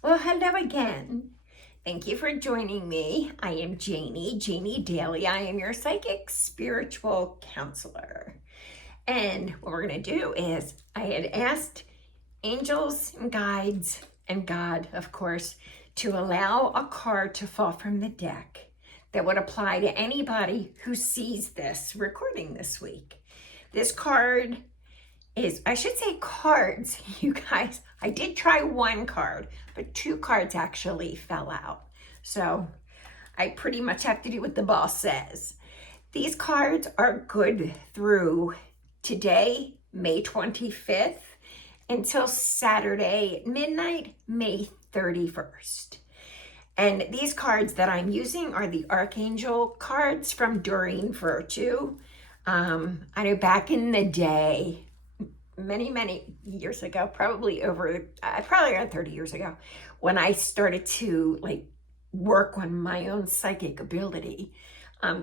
Well, hello again. Thank you for joining me. I am Janie Daly. I am your psychic spiritual counselor. And what we're going to do is, I had asked angels and guides and God, of course, to allow a card to fall from the deck that would apply to anybody who sees this recording this week. This card is, I should say cards, you guys. I did try one card, but two cards actually fell out. So I pretty much have to do what the boss says. These cards are good through today, May 25th, until Saturday midnight, May 31st. And these cards that I'm using are the Archangel cards from Doreen Virtue. I know back in the day, many years ago, probably around 30 years ago, when I started to work on my own psychic ability.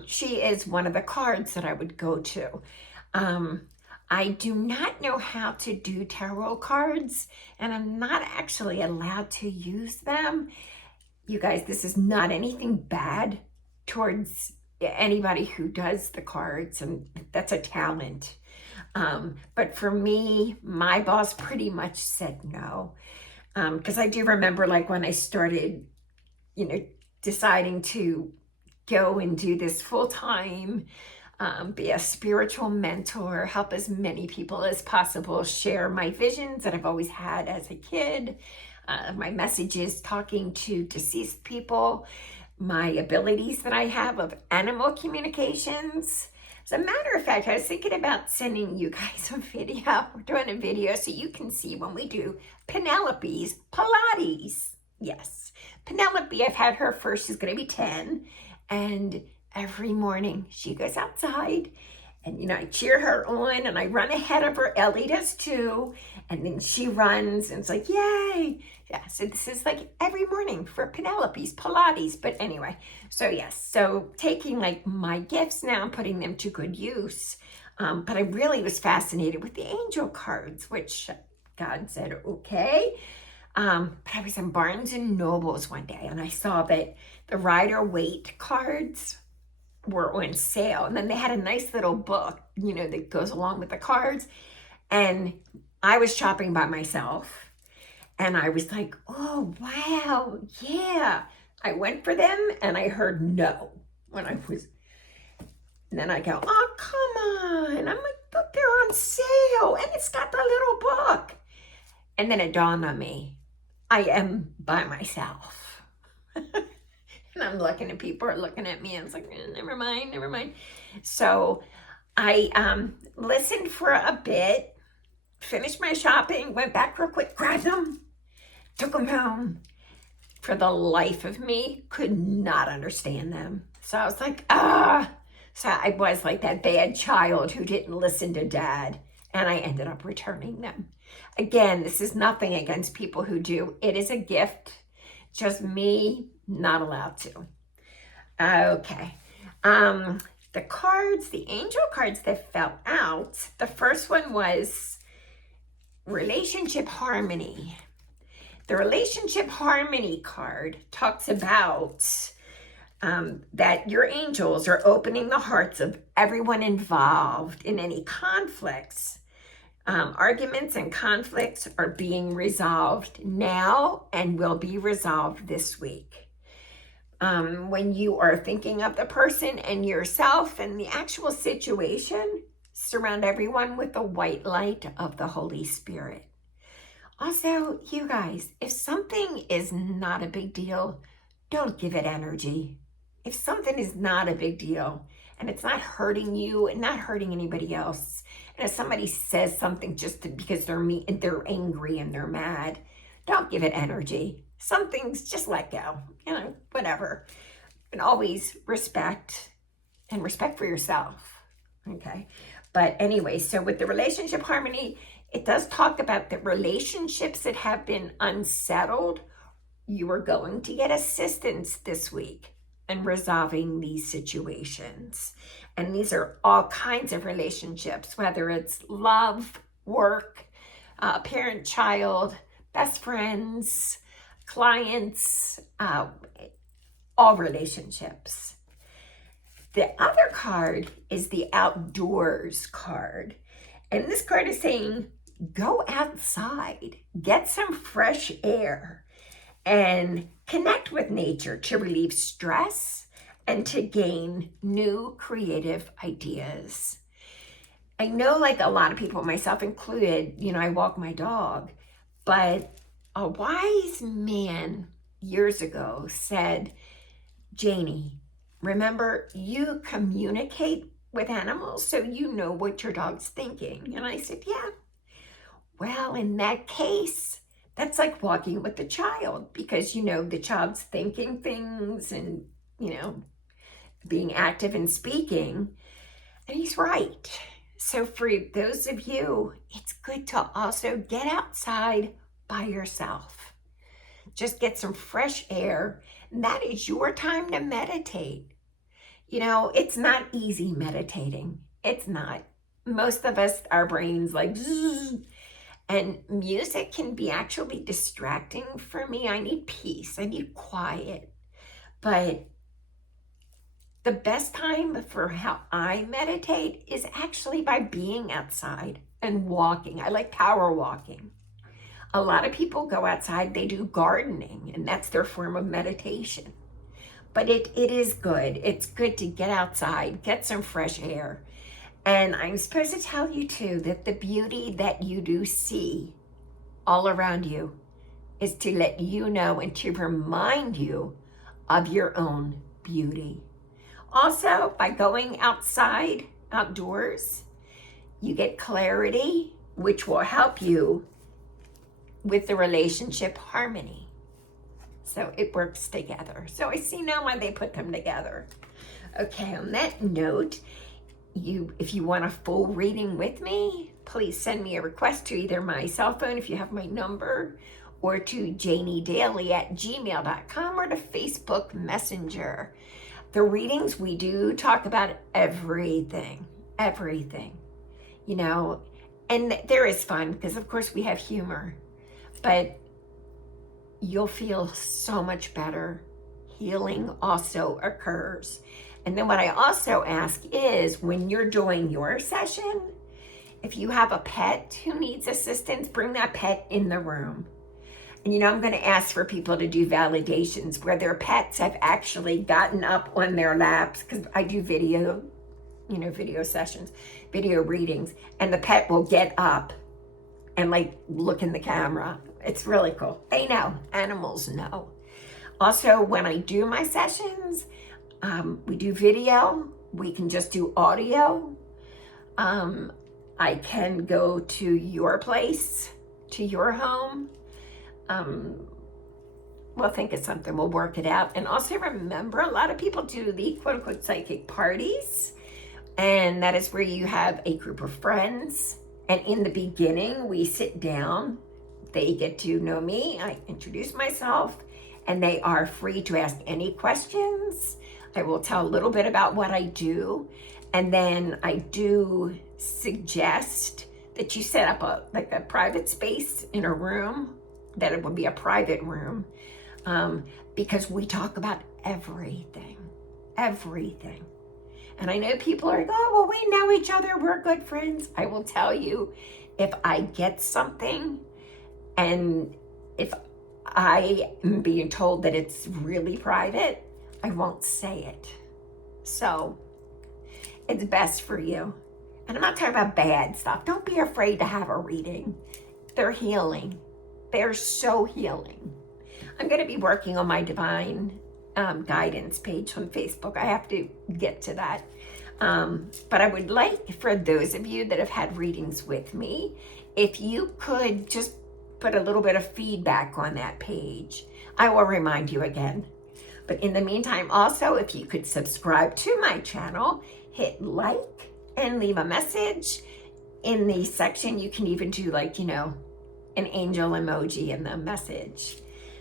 She is one of the cards that I would go to. I do not know how to do tarot cards, and I'm not actually allowed to use them. You guys, this is not anything bad towards anybody who does the cards, and that's a talent. But for me, my boss pretty much said no. Because I do remember when I started, deciding to go and do this full time, be a spiritual mentor, help as many people as possible, share my visions that I've always had as a kid, my messages talking to deceased people, my abilities that I have of animal communications. As a matter of fact, I was thinking about sending you guys a video. We're doing a video so you can see when we do Penelope's Pilates. Yes, Penelope, I've had her first, she's going to be 10. And every morning she goes outside and, I cheer her on and I run ahead of her. Ellie does too. And then she runs and it's like, yay. Yeah, so this is every morning for Penelope's Pilates. But anyway, so yes, so taking my gifts now and putting them to good use. But I really was fascinated with the angel cards, which God said, okay. But I was in Barnes and Nobles one day and I saw that the Rider-Waite cards were on sale. And then they had a nice little book, that goes along with the cards. And I was shopping by myself. And I was like, oh, wow, yeah. I went for them and I heard no when I was. And then I go, oh, come on. I'm like, look, they're on sale. And it's got the little book. And then it dawned on me, I am by myself. And I'm looking at people are looking at me. And it's like, never mind. So I listened for a bit, finished my shopping, went back real quick, grabbed them, took them home. For the life of me, could not understand them. So I was like, So I was like that bad child who didn't listen to dad. And I ended up returning them. Again, this is nothing against people who do. It is a gift. Just me, not allowed to. Okay. The cards, the angel cards that fell out, the first one was relationship harmony. The relationship harmony card talks about that your angels are opening the hearts of everyone involved in any conflicts. Arguments and conflicts are being resolved now and will be resolved this week. When you are thinking of the person and yourself and the actual situation, surround everyone with the white light of the Holy Spirit. Also, you guys, if something is not a big deal, don't give it energy. If something is not a big deal and it's not hurting you and not hurting anybody else, and if somebody says something just because they're angry and they're mad, don't give it energy. Some things just let go, whatever. And always respect for yourself, okay? But anyway, so with the relationship harmony, it does talk about the relationships that have been unsettled. You are going to get assistance this week in resolving these situations. And these are all kinds of relationships, whether it's love, work, parent-child, best friends, clients, all relationships. The other card is the outdoors card. And this card is saying, go outside, get some fresh air, and connect with nature to relieve stress and to gain new creative ideas. I know, like a lot of people, myself included, I walk my dog, but a wise man years ago said, Janie, remember, you communicate with animals, so you know what your dog's thinking. And I said, yeah. Well, in that case, that's like walking with the child, because the child's thinking things and being active and speaking. And he's right. So for those of you, it's good to also get outside by yourself. Just get some fresh air. And that is your time to meditate. It's not easy meditating. It's not. Most of us, our brains like zzz, and music can be actually distracting for me. I need peace. I need quiet. But the best time for how I meditate is actually by being outside and walking. I like power walking. A lot of people go outside, they do gardening, and that's their form of meditation. But it is good. It's good to get outside, get some fresh air. And I'm supposed to tell you too that the beauty that you do see all around you is to let you know and to remind you of your own beauty. Also, by going outside, outdoors, you get clarity, which will help you with the relationship harmony. So it works together. So I see now why they put them together. Okay, on that note, if you want a full reading with me, please send me a request to either my cell phone, if you have my number, or to janiedaily@gmail.com, or to Facebook Messenger. The readings, we do talk about everything, and there is fun because, of course, we have humor, but you'll feel so much better. Healing also occurs. And then what I also ask is, when you're doing your session, if you have a pet who needs assistance, bring that pet in the room. And I'm going to ask for people to do validations where their pets have actually gotten up on their laps, because I do video sessions, video readings, and the pet will get up and look in the camera. It's really cool. They know. Animals know. Also, when I do my sessions, we do video. We can just do audio. I can go to your place, to your home. We'll think of something. We'll work it out. And also remember, a lot of people do the quote unquote psychic parties. And that is where you have a group of friends. And in the beginning, we sit down. They get to know me. I introduce myself. And they are free to ask any questions. I will tell a little bit about what I do. And then I do suggest that you set up a private space in a room, that it would be a private room, because we talk about everything. And I know people are like, oh, well, we know each other, we're good friends. I will tell you, if I get something and if I am being told that it's really private, I won't say it. So it's best for you. And I'm not talking about bad stuff. Don't be afraid to have a reading. They're healing. They're so healing. I'm going to be working on my divine guidance page on Facebook. I have to get to that. But I would like for those of you that have had readings with me, if you could just put a little bit of feedback on that page. I will remind you again. But in the meantime, also, if you could subscribe to my channel, hit like and leave a message. In the section, you can even do an angel emoji in the message.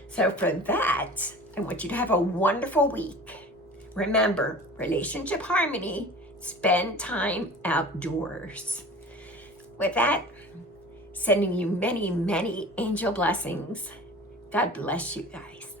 So for that, I want you to have a wonderful week. Remember, relationship harmony, spend time outdoors. With that, sending you many, many angel blessings. God bless you guys.